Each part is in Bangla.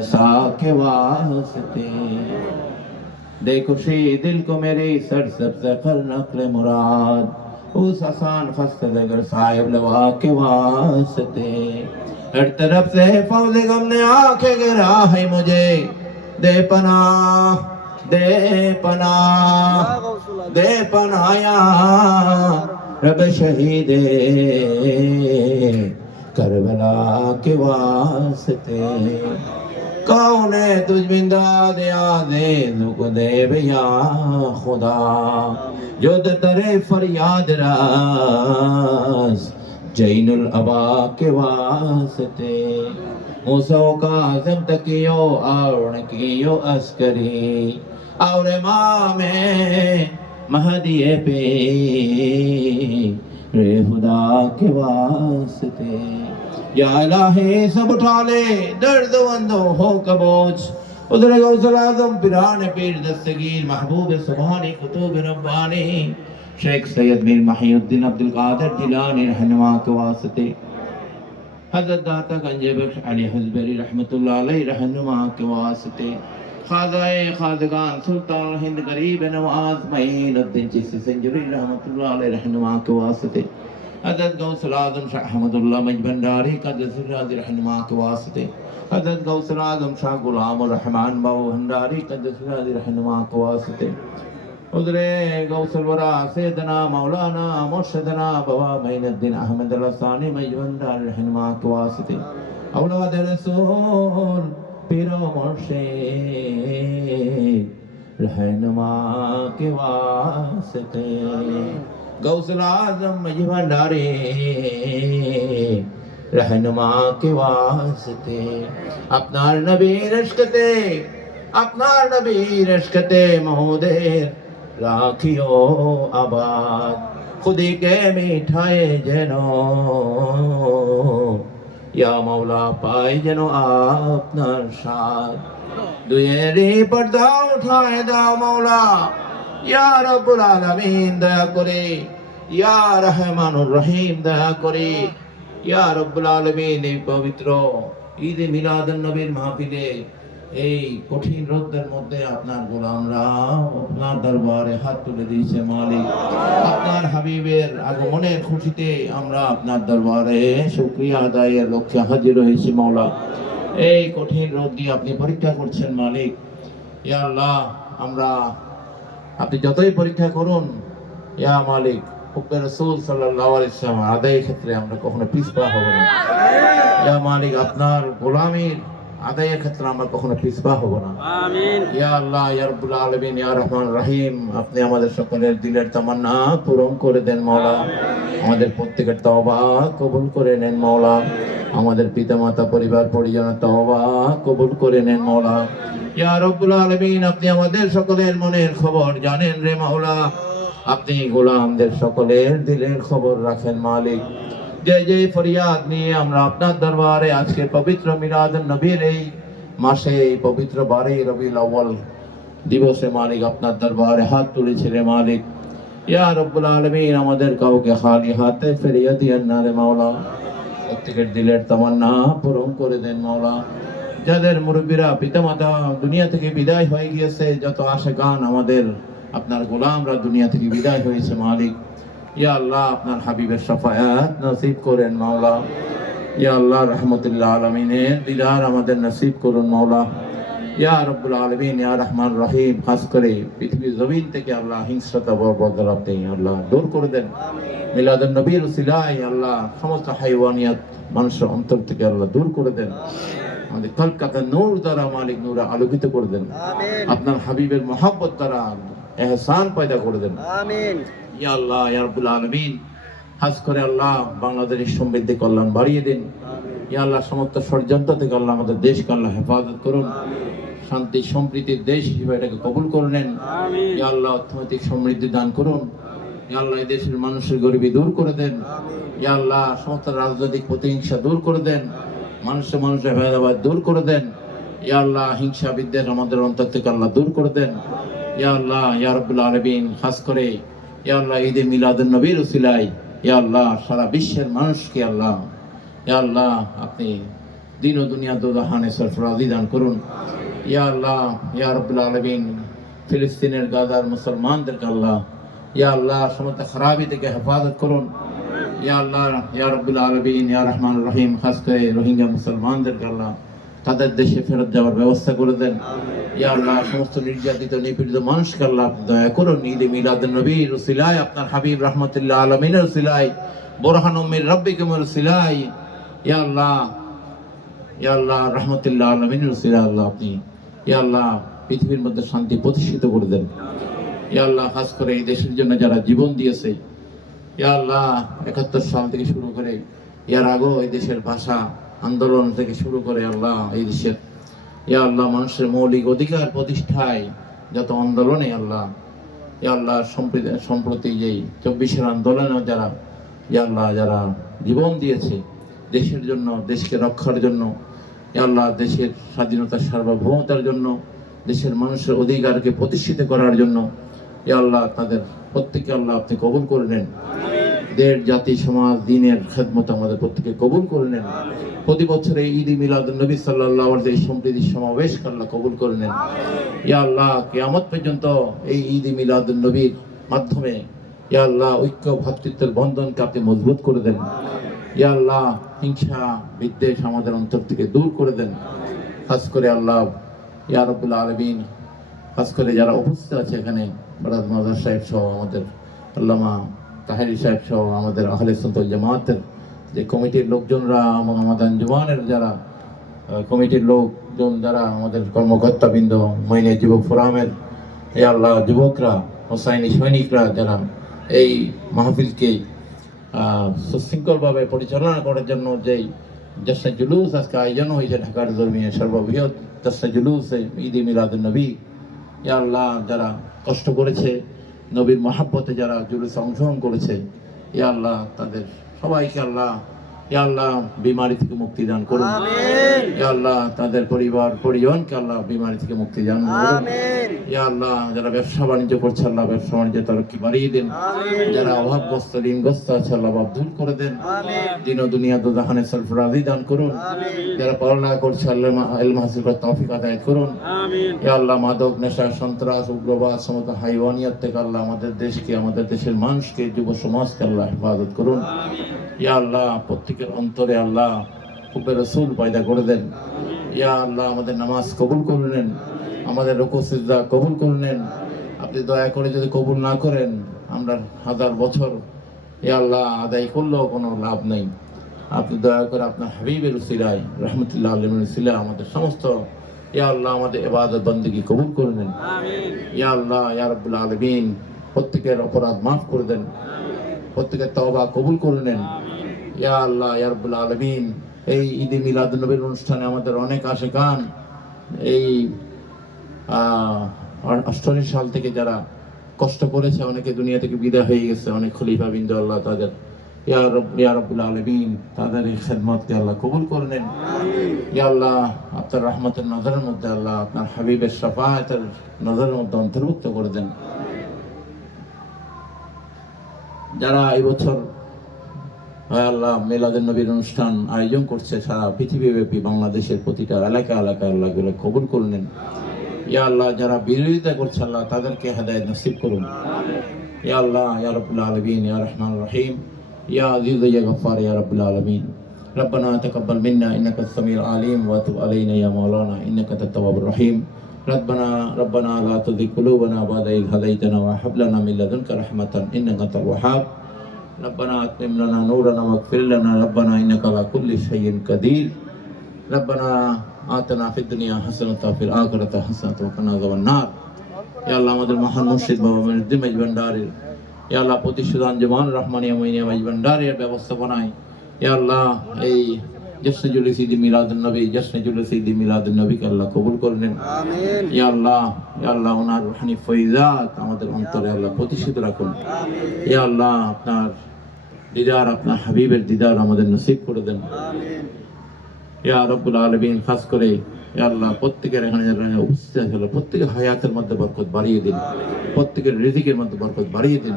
ایسا کے واسطے۔ دے خوشی دل کو میری سر سب سے خر نقل مراد، اس آسان خست دگر صاحب لوا کے واسطے۔ ہر طرف سے فوز غم نے آنکھیں گرا ہے مجھے۔ دے پناہ دے پناہ دے پناہ یا رب شہید کربلا کے واسطے۔ کون ہے تجھ بندہ دیا دے دکھ دے بیا خدا۔ جو دترے فریاد راز، جین العبا کے واسطے۔ موسیٰ کا عظم تکیو آرن کیو اسکری اور امام مہدی پہ رے خدا کے واسطے۔ یا الہی سب اٹھا لے، درد وندوں ہو کبوچ۔ حضر غوثل اعظم پیران پیر دستگیر محبوب سبحانی قطوب ربانی۔ شیخ سید میر محی الدین عبدالقادر جیلانی رہنما کے واسطے۔ حضرت داتا گنج بخش علی حضبری رحمت اللہ علی رہنما کے واسطے۔ خاضہ خاضگان سلطان ہند غریب نواز مہین الدین چیسی سنجری رحمت اللہ علی رہنما کے واسطے۔ حضرت غوث العظم شاہ احمد اللہ مج بھنڈاری قدس راز رحنما کے واسطے حضرت غوث العظم شاہ غلام الرحمن بابو بھنڈاری قدس راز رحنما کے واسطے حضرے غوث الورا سیدنا مولانا مرشدنا بابا معین الدین احمد اللہ ثانی مج بھنڈاری رحنما کے واسطے اولاد رسول پیرو مرشد رہنما کے واسطے غوثل اعظم مجھے نارے، رہنما کے واسطے۔ اپنا نبی رشکتے اپنا نبی رشکتے مہودیر، راکھیو آباد۔ خودی کے میٹھائے جنو، یا مولا پائے جنو آپ نرشاد دوئے ری پردہ اٹھائے دا مولا۔ ইয়া রব্বুল আলামিন, দয়া করে, ইয়া রহমানুর রহিম, দয়া করে, ইয়া রব্বুল আলামিন, এই পবিত্র ঈদ মিলাদুন নবীর মাহফিলে, এই কঠিন রোদের মধ্যে আপনার গোলামরা আপনার দরবারে হাত তুলে দিয়েছে মালিক। আপনার হাবিবের আগমনের খুশিতে আমরা আপনার দরবারে শুকরিয়া আদায়ের লক্ষ্যে হাজির হয়েছি, মাওলা। এই কঠিন রোদ দিয়ে আপনি পরীক্ষা করছেন, মালিক। ইয়া আল্লাহ, আমরা আপনি যতই পরীক্ষা করুন ইয়া মালিক রসুল আদায়ের ক্ষেত্রে আমরা কখনো পিছপা হব না। ইয়া মালিক আপনার গোলামীর আদায়ের ক্ষেত্রে আমরা কখনো পিছপা হব না। ইয়া আল্লাহ আলামিন ইয়া রহমান রাহিম আপনি আমাদের সকলের দিলের তামান্না পূরণ করে দেন মাওলা। আমাদের প্রত্যেকের তওবা কবুল করে নেন মাওলা। আমাদের পিতামাতা, পরিবার, পরিজনের তওবা কবুল করে নেন মাওলা। ইয়া আলামিন, আপনি আমাদের সকলের মনের খবর জানেন রে মাওলা। আপনি গোলামদের সকলের দিলের খবর রাখেন মালিক। যে যে ফরিয়াদ নিয়ে আমরা আপনার দরবারে আজকে পবিত্র মিলাদ নবীর এই মাসে, এই পবিত্র বারে রবি আউয়াল দিবসে মালিক আপনার দরবারে হাত তুলেছে রে মালিক। ইয়া রব্বুল আলামিন, আমাদের কাউকে খালি হাতে ফিরিয়ে দিয়েন না রে মাওলা। প্রত্যেকের দিলের তামান্না পূরণ করে দেন মাওলা। যাদের মুরব্বীরা পিতামাতা দুনিয়া থেকে বিদায় হয়ে গিয়েছে, যত আশে গান আমাদের, আপনার গোলামরা দুনিয়া থেকে বিদায় হয়েছে মালিক। ইয়া আল্লাহ, আপনার হাবিবের সফায়াত নসিব করেন মাওলা। ইয়া আল্লাহ, রহমতুল্লাহ আলমিনের দিদার আমাদের নসিব করুন মাওলা। ইয়া রব্বুল আলমিন ইয়া রহমান রহিম খাস করে পৃথিবীর জমিন থেকে আল্লাহ হিংস্রতা বরবদল আপনি আল্লাহ দূর করে দেন। মিলাদুন নবীর উসিলাই আল্লাহ সমস্ত হাইওয়ানিয়াত মানুষের অন্তর থেকে আল্লাহ দূর করে দেন। আমাদের কলকাতা নূর দ্বারা মালিক নূরা আলোকিত করে দেন। আপনার হাবিবের মহাব্বত দ্বারা এহসান পয়দা করে দেন। ইয়া আল্লাহ ইয়া রাব্বুল আলামিন খাস করে আল্লাহ বাংলাদেশের সমৃদ্ধি কল্যাণ বাড়িয়ে দিন। ইয়া আল্লাহ সমস্ত ষড়যন্ত্র থেকে আল্লাহ আমাদের দেশকে আল্লাহ হেফাজত করুন। শান্তি সম্প্রীতির দেশ হিসেবে এটাকে কবুল করে নেন। আল্লাহ অর্থনৈতিক সমৃদ্ধি দান করুন। ইয়া আল্লাহ এই দেশের মানুষের গরিবি দূর করে দেন। ইয়া আল্লাহ সমস্ত রাজনৈতিক প্রতিহিংসা দূর করে দেন। মানুষের মানুষের ভেদাভাদ দূর করে দেন। ইয়া আল্লাহ হিংসা বিদ্বেষ আমাদের অন্তর থেকে আল্লাহ দূর করে দেন। ইয়া আল্লাহ ইয়া রব্বুল আলামিন খাস করে ইয়া আল্লাহ ঈদে মিলাদুন নবীর উসিলাই ইয়া আল্লাহ সারা বিশ্বের মানুষকে আল্লাহ ইয়া আল্লাহ আপনি দিন ও দুনিয়া দোজাহানে সরফরাজি দান করুন। ইয়া আল্লাহ, ইয়া রব্বুল আলমিন, ফিলিস্তিনের, গাজার মুসলমানদেরকে আল্লাহ, ইয়া আল্লাহ, সমস্ত খারাপি থেকে হেফাজত করুন। ইয়া আল্লাহ, ইয়া রব্বুল আলমিন, ইয়া রহমান রহিম, খাস করে রোহিঙ্গা মুসলমানদেরকে আল্লাহ, তাদের দেশে ফেরত যাওয়ার ব্যবস্থা করে দেন। ইয়া আল্লাহ, সমস্ত নির্যাতিত, নিপীড়িত মানুষকে আল্লাহ দয়া করুন। ঈদে মিলাদ নবী, রসিলায় আপনার হাবিব রহমতুল্লাহ আলমিনের রসিলায়, বোরহান উম্মির রব্বিকুম রসিলায়। ইয়া আল্লাহ আল্লাহ, রহমতুল্লাহ আলমিনের আল্লাহ আপনি। ইয়া আল্লাহ, পৃথিবীর মধ্যে শান্তি প্রতিষ্ঠিত করে দেন। ইয়া আল্লাহ, খাস করে এই দেশের জন্য যারা জীবন দিয়েছে। ইয়া আল্লাহ, একাত্তর সাল থেকে শুরু করে ইয়ার আগেও এই দেশের ভাষা আন্দোলন থেকে শুরু করে আল্লাহ এই দেশের। ইয়া আল্লাহ, মানুষের মৌলিক অধিকার প্রতিষ্ঠায় যত আন্দোলনে আল্লাহ ইয়া আল্লাহ, সম্প্রতি যেই চব্বিশের আন্দোলনে যারা ইয়া আল্লাহ, যারা জীবন দিয়েছে, দেশের জন্য, দেশকে রক্ষার জন্য আল্লাহ দেশের স্বাধীনতার সার্বভৌমতার জন্য দেশের মানুষের অধিকারকে প্রতিষ্ঠিত করার জন্য ইয়া আল্লাহ তাদের প্রত্যেকে আল্লাহ আপনি কবুল করে নেন। দেশ জাতি সমাজ দিনের খেদমত আমাদের প্রত্যেকে কবুল করে নেন। প্রতি বছর এই ঈদ মিলাদ নবী সাল্লাহ এই সম্প্রীতির সমাবেশ আল্লাহ কবুল করে নেন। ইয়া আল্লাহ কেয়ামত পর্যন্ত এই ঈদ মিলাদ নবীর মাধ্যমে ইয়া আল্লাহ ঐক্য ভ্রাতৃত্বের বন্ধনকে আপনি মজবুত করে দেন। ইয়া আল্লাহ, হিংসা, বিদ্বেষ আমাদের অন্তর থেকে দূর করে দেন। খাস করে আল্লাহ, ইয়া রব্বুল আলমিন, খাস করে যারা উপস্থিত আছে এখানে, বরাদ মাজার সাহেব সহ আমাদের আল্লামা তাহারি সাহেব সহ আমাদের আহলে সন্তল জামাতের যে কমিটির লোকজনরা এবং আমাদের আঞ্জুমানের যারা কমিটির লোকজন যারা আমাদের কর্মকর্তাবৃন্দ, মাইনে যুবক ফোরামের এই আল্লাহ, যুবকরা, হোসাইনি সৈনিকরা যারা এই মাহফিলকে সুশৃঙ্খলভাবে পরিচালনা করার জন্য যেই জশ্নে জুলুস আজকে আয়োজন হয়েছে ঢাকার ধর্মীয় সর্ববৃহৎ জশ্নে জুলুসে ঈদ মিলাদ নবী। ইয়া আল্লাহ, যারা কষ্ট করেছে, নবীর মহাব্বতে যারা জুলুসে অংশগ্রহণ করেছে, ইয়া আল্লাহ, তাদের সবাইকে আল্লাহ আল্লাহ বিমারি থেকে মুক্তি দান করুন। আল্লাহ তাদের পরিবার পরিজনকে আল্লাহ বিমারি থেকে মুক্তি দান করুন। আল্লাহ যারা ব্যবসা বাণিজ্য করছে আল্লাহ ব্যবসা বাণিজ্য তরক্কি বাড়িয়ে দেন। যারা অভাবগ্রস্ত ঋণগ্রস্ত আছে আল্লাহ অভাব দূর করে দেন। দিন ও দুনিয়া তো জাহানে সরফরাজি দান করুন। যারা পড়ালেখা করছে আল্লাহ এলম হাসিল করে তৌফিক আদায় করুন। আল্লাহ মাদক নেশা সন্ত্রাস উগ্রবাদ সমস্ত হাইওয়ানিয়ত থেকে আল্লাহ আমাদের দেশকে আমাদের দেশের মানুষকে যুব সমাজকে আল্লাহ হেফাজত করুন। ইয়া আল্লাহ প্রত্যেকের অন্তরে আল্লাহ খুবই রসুল পয়দা করে দেন। ইয়া আল্লাহ আমাদের নামাজ কবুল করে নেন আমাদের রুকু সিজদা কবুল করে নেন। আপনি দয়া করে যদি কবুল না করেন আমরা হাজার বছর ইয়া আল্লাহ আদায় করলেও কোনো লাভ নেই। আপনি দয়া করে আপনার হাবিবের উসিলায় রহমতুল্লাহ আলমের উসিলা আমাদের সমস্ত ইয়া আল্লাহ আমাদের এবাদত বন্দী কবুল করে নেন। ইয়া আল্লাহ ইয়া রব্বুল আলমিন প্রত্যেকের অপরাধ মাফ করে দেন। প্রত্যেকের তওবা কবুল করে নেন। ইয়া আল্লাহ ইয়া রব্বুল আলমিন। এই ঈদে মিলাদ নবীর অনুষ্ঠানে আমাদের অনেক আশেকান। এই অষ্টআশি সাল থেকে যারা কষ্ট করেছে অনেকে দুনিয়া থেকে বিদায় হয়ে গেছে অনেক খলিফা বিন্দু আল্লাহ তাদের ইয়া রব ইয়া রব্বুল আলমিন তাদের এই খেদমতকে আল্লাহ কবুল করে নেন। ইয়া আল্লাহ আপনার রহমতের নজরের মধ্যে আল্লাহ আপনার হাবিবের সাফায়াতের নজরের মধ্যে অন্তর্ভুক্ত করে দেন। যারা এই বছর হয় আল্লাহ মেলাদের নবীর অনুষ্ঠান আয়োজন করছে সারা পৃথিবীব্যাপী বাংলাদেশের প্রতিটা এলাকা এলাকায় আল্লাহ গুলো কবুল করে নেন ইয়া আল্লাহ যারা বিরোধিতা করছে আল্লাহ তাদেরকে হেদায়ত নসিব করুন ইয়া আল্লাহ ইয়া রব্বুল আলমিন ইয়া রহমান রহিম ইয়া আজিজ ইয়া গফার ইয়া রব্বুল আলমিন ربنا تقبل منا انك السميع العليم وتب علينا يا مولانا انك انت التواب الرحيم ربنا ربنا لا تزغ قلوبنا بعد إذ هديتنا وهب لنا من لدنك رحمة انك انت الوهاب ربنا اتمم لنا نورنا واغفر لنا ربنا انك على كل شيء قدير ربنا آتنا في الدنيا حسنة وفي الآخرة حسنة وقنا عذاب النار ইয়া আল্লাহ আমাদের মহান মুর্শিদ বাবা মনিদ্দিন মাইজ ভান্ডারের ইয়া আল্লাহ প্রতিষ্ঠান জমান রহমানিয়া মাইনিয়া মাইজ ভান্ডারের ব্যবস্থাপনায় ইয়া আল্লাহ এই জশ্নে জুলে সিদি মিলাদুন নবী জশ্নে জুলে সিদি মিলাদুন নবীকে আল্লাহ কবুল করে নেন। ইয়া আল্লাহ ইয়া আল্লাহ ওনার রুহানি ফৈজাত আমাদের অন্তরে আল্লাহ প্রতিষ্ঠিত রাখুন। ইয়া আল্লাহ আপনার দিদার আপনার হাবিবের দিদার আমাদের নসিব করে দেন। ইয়া রব্বুল আলমিন খাস করে ইয়া আল্লাহ প্রত্যেকের এখানে যারা উপস্থিত আছে প্রত্যেকের হায়াতের মধ্যে বরকত বাড়িয়ে দিন। প্রত্যেকের রিজিকের মধ্যে বরকত বাড়িয়ে দিন।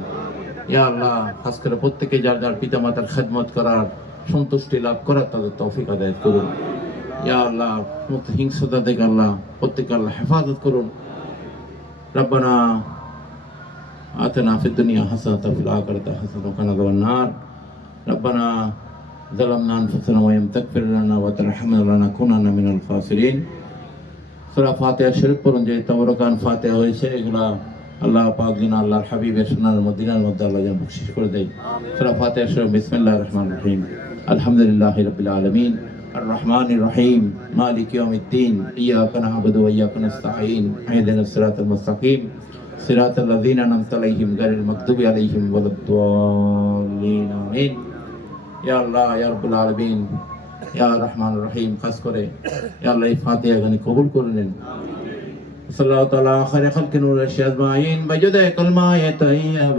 ইয়া আল্লাহ খাস করে প্রত্যেকে যার যার পিতা মাতার খেদমত করার সন্তুষ্টি লাভ করার তাদের তৌফিক আদায় করুন ইয়া আল্লাহ সমস্ত হিংসতা থেকে আল্লাহ প্রত্যেক আল্লাহ হেফাজত করুন রব্বানা آتنا في الدنيا حسنة وفي الآخرة حسنة وقنا عذاب النار ربنا ظلمنا أنفسنا وإن تغفر لنا وترحمنا لنكونن من الخاسرين সূরা ফাতিহা শরীফ পড়ুন যে তবরকান ফাতিহা হয়েছে এগুলা আল্লাহ পাক যেন আল্লাহর হাবিবের সোনার মদিনার মধ্যে আল্লাহ যেন বকশিশ করে দেয় সূরা ফাতিহা শরীফ বিসমিল্লাহির রহমানির রহিম আলহামদুলিল্লাহি রাব্বিল আলামিন الرحمن الرحيم مالك يوم الدين إياك نعبد وإياك نستعين اهدنا الصراط المستقيم صراط الذين أنعمت عليهم غير المغضوب عليهم ولا الضالين آمين ইয়া আল্লাহ ইয়া রাব্বুল আলামিন ইয়া রহমান রহিম খাস করে ইয়া আল্লাহ এই ফাতিহা গানি কবুল করে নেন সাল্লাল্লাহু তাআলা খায়র খালকি নূর আশহাদ মাইন বাজদে কলমা ইয়াতাইয়াব